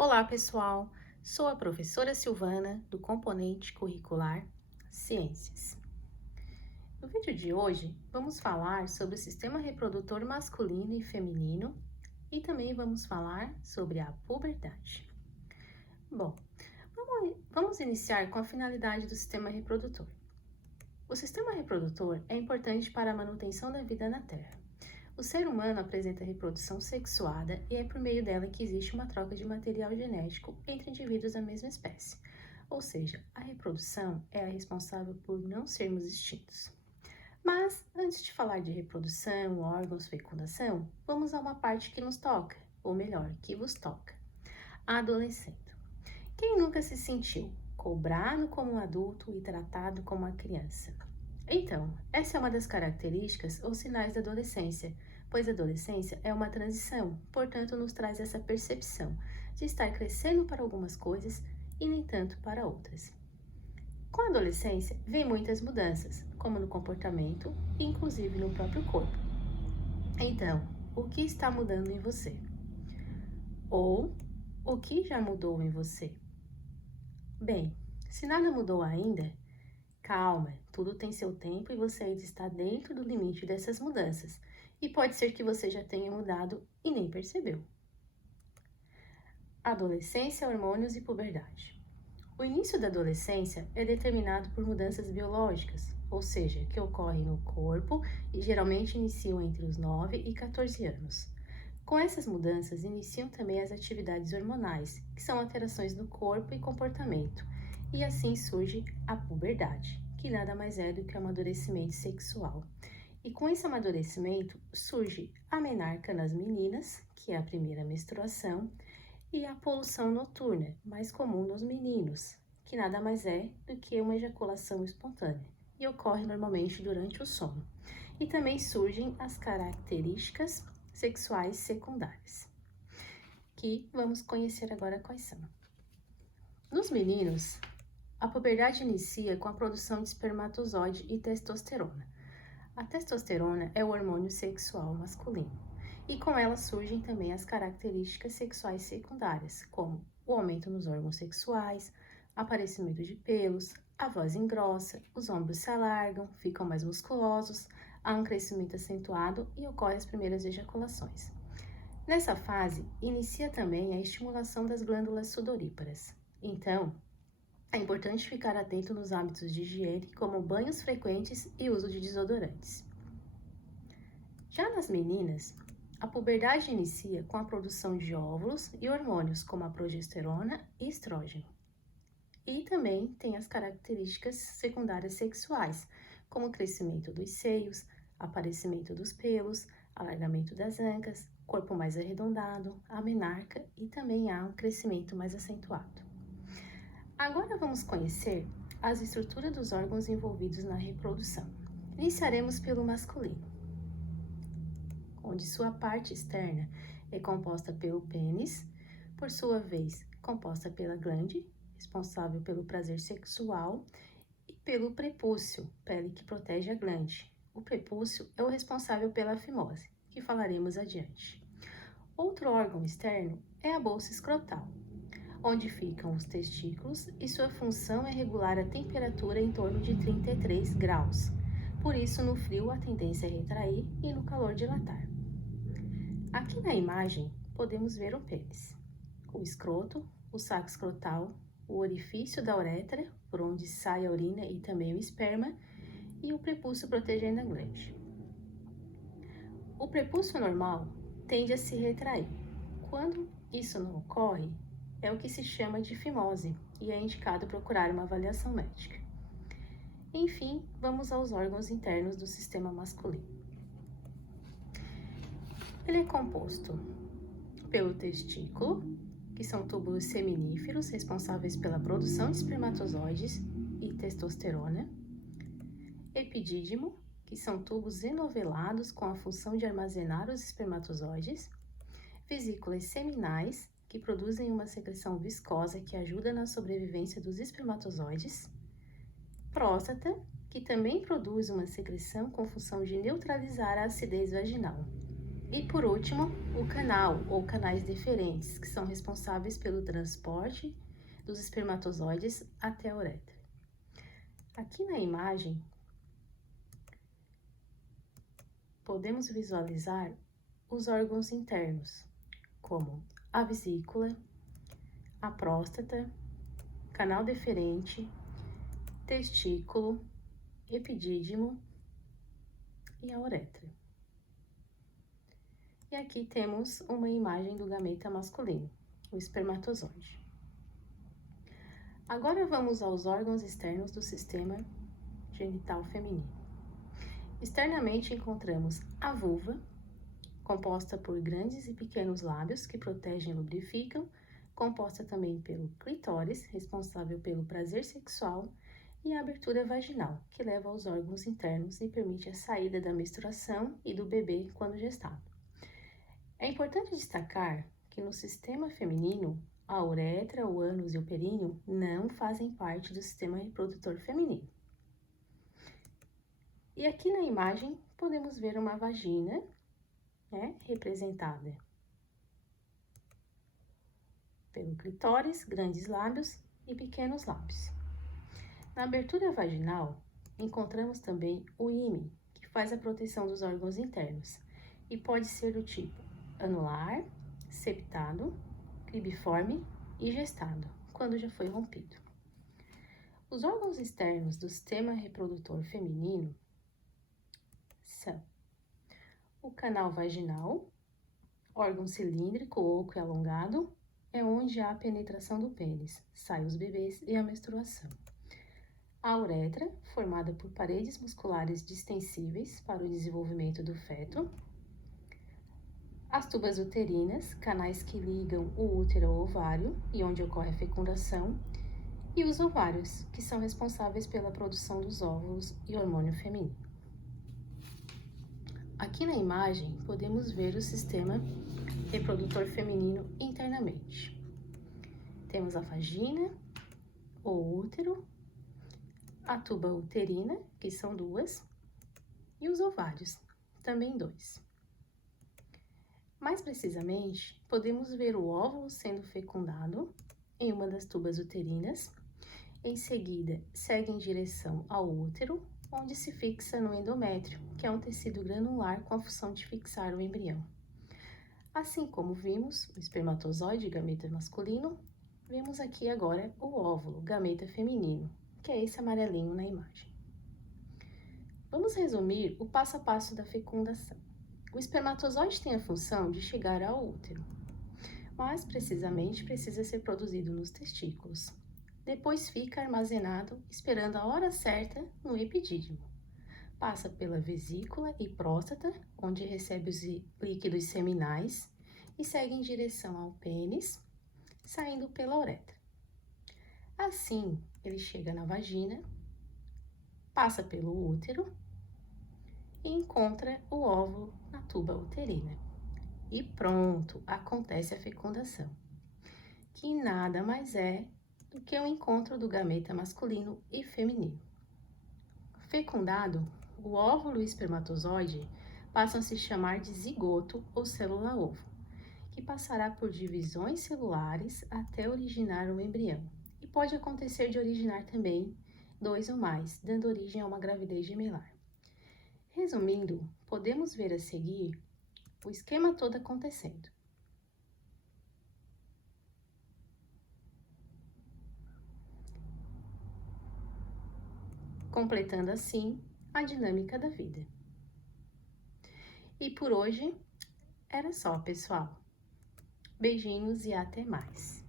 Olá, pessoal! Sou a professora Silvana, do componente curricular Ciências. No vídeo de hoje, vamos falar sobre o sistema reprodutor masculino e feminino e também vamos falar sobre a puberdade. Bom, vamos iniciar com a finalidade do sistema reprodutor. O sistema reprodutor é importante para a manutenção da vida na Terra. O ser humano apresenta reprodução sexuada e é por meio dela que existe uma troca de material genético entre indivíduos da mesma espécie. Ou seja, a reprodução é a responsável por não sermos extintos. Mas, antes de falar de reprodução, órgãos, fecundação, vamos a uma parte que nos toca, ou melhor, que vos toca. Adolescente. Quem nunca se sentiu cobrado como um adulto e tratado como uma criança? Então, essa é uma das características ou sinais da adolescência, pois a adolescência é uma transição, portanto nos traz essa percepção de estar crescendo para algumas coisas e nem tanto para outras. Com a adolescência, vem muitas mudanças, como no comportamento e inclusive no próprio corpo. Então, o que está mudando em você? Ou o que já mudou em você? Bem, se nada mudou ainda, calma, tudo tem seu tempo e você ainda está dentro do limite dessas mudanças. E pode ser que você já tenha mudado e nem percebeu. Adolescência, hormônios e puberdade. O início da adolescência é determinado por mudanças biológicas, ou seja, que ocorrem no corpo e geralmente iniciam entre os 9 e 14 anos. Com essas mudanças, iniciam também as atividades hormonais, que são alterações no corpo e comportamento, e assim surge a puberdade, que nada mais é do que o amadurecimento sexual. E com esse amadurecimento surge a menarca nas meninas, que é a primeira menstruação, e a poluição noturna, mais comum nos meninos, que nada mais é do que uma ejaculação espontânea, e ocorre normalmente durante o sono. E também surgem as características sexuais secundárias, que vamos conhecer agora quais são. Nos meninos, a puberdade inicia com a produção de espermatozoide e testosterona. A testosterona é o hormônio sexual masculino, e com ela surgem também as características sexuais secundárias, como o aumento nos órgãos sexuais, aparecimento de pelos, a voz engrossa, os ombros se alargam, ficam mais musculosos, há um crescimento acentuado e ocorrem as primeiras ejaculações. Nessa fase, inicia também a estimulação das glândulas sudoríparas. Então, é importante ficar atento nos hábitos de higiene, como banhos frequentes e uso de desodorantes. Já nas meninas, a puberdade inicia com a produção de óvulos e hormônios, como a progesterona e estrógeno. E também tem as características secundárias sexuais, como o crescimento dos seios, aparecimento dos pelos, alargamento das ancas, corpo mais arredondado, a menarca e também há um crescimento mais acentuado. Agora vamos conhecer as estruturas dos órgãos envolvidos na reprodução. Iniciaremos pelo masculino, onde sua parte externa é composta pelo pênis, por sua vez composta pela glande, responsável pelo prazer sexual, e pelo prepúcio, pele que protege a glande. O prepúcio é o responsável pela fimose, que falaremos adiante. Outro órgão externo é a bolsa escrotal, onde ficam os testículos e sua função é regular a temperatura em torno de 33 graus. Por isso, no frio, a tendência é retrair e no calor dilatar. Aqui na imagem, podemos ver o pênis, o escroto, o saco escrotal, o orifício da uretra, por onde sai a urina e também o esperma, e o prepúcio protegendo a glande. O prepúcio normal tende a se retrair. Quando isso não ocorre, é o que se chama de fimose e é indicado procurar uma avaliação médica. Enfim, vamos aos órgãos internos do sistema masculino. Ele é composto pelo testículo, que são túbulos seminíferos responsáveis pela produção de espermatozoides e testosterona, epidídimo, que são tubos enovelados com a função de armazenar os espermatozoides, vesículas seminais, que produzem uma secreção viscosa que ajuda na sobrevivência dos espermatozoides, próstata, que também produz uma secreção com função de neutralizar a acidez vaginal. E por último, o canal ou canais deferentes, que são responsáveis pelo transporte dos espermatozoides até a uretra. Aqui na imagem, podemos visualizar os órgãos internos, como a vesícula, a próstata, canal deferente, testículo, epidídimo e a uretra. E aqui temos uma imagem do gameta masculino, o espermatozoide. Agora vamos aos órgãos externos do sistema genital feminino. Externamente encontramos a vulva, composta por grandes e pequenos lábios que protegem e lubrificam, composta também pelo clitóris, responsável pelo prazer sexual, e a abertura vaginal, que leva aos órgãos internos e permite a saída da menstruação e do bebê quando gestado. É importante destacar que no sistema feminino, a uretra, o ânus e o períneo não fazem parte do sistema reprodutor feminino. E aqui na imagem podemos ver uma vagina, representada pelo clitóris, grandes lábios e pequenos lábios. Na abertura vaginal, encontramos também o ímen, que faz a proteção dos órgãos internos e pode ser do tipo anular, septado, cribiforme e gestado, quando já foi rompido. Os órgãos externos do sistema reprodutor feminino são o canal vaginal, órgão cilíndrico, oco e alongado, é onde há a penetração do pênis, saem os bebês e a menstruação. A uretra, formada por paredes musculares distensíveis para o desenvolvimento do feto. As tubas uterinas, canais que ligam o útero ao ovário e onde ocorre a fecundação, e os ovários, que são responsáveis pela produção dos óvulos e hormônio feminino. Aqui na imagem, podemos ver o sistema reprodutor feminino internamente. Temos a vagina, o útero, a tuba uterina, que são duas, e os ovários, também dois. Mais precisamente, podemos ver o óvulo sendo fecundado em uma das tubas uterinas. Em seguida, segue em direção ao útero, onde se fixa no endométrio, que é um tecido granular com a função de fixar o embrião. Assim como vimos o espermatozoide, gameta masculino, vemos aqui agora o óvulo, gameta feminino, que é esse amarelinho na imagem. Vamos resumir o passo a passo da fecundação. O espermatozoide tem a função de chegar ao útero, mas precisamente precisa ser produzido nos testículos. Depois fica armazenado, esperando a hora certa, no epidídimo. Passa pela vesícula e próstata, onde recebe os líquidos seminais, e segue em direção ao pênis, saindo pela uretra. Assim, ele chega na vagina, passa pelo útero e encontra o óvulo na tuba uterina. E pronto, acontece a fecundação, que nada mais é do que o encontro do gameta masculino e feminino. Fecundado, o óvulo e o espermatozoide passam a se chamar de zigoto ou célula-ovo, que passará por divisões celulares até originar um embrião. E pode acontecer de originar também 2 ou mais, dando origem a uma gravidez gemelar. Resumindo, podemos ver a seguir o esquema todo acontecendo. Completando assim a dinâmica da vida. E por hoje era só, pessoal. Beijinhos e até mais.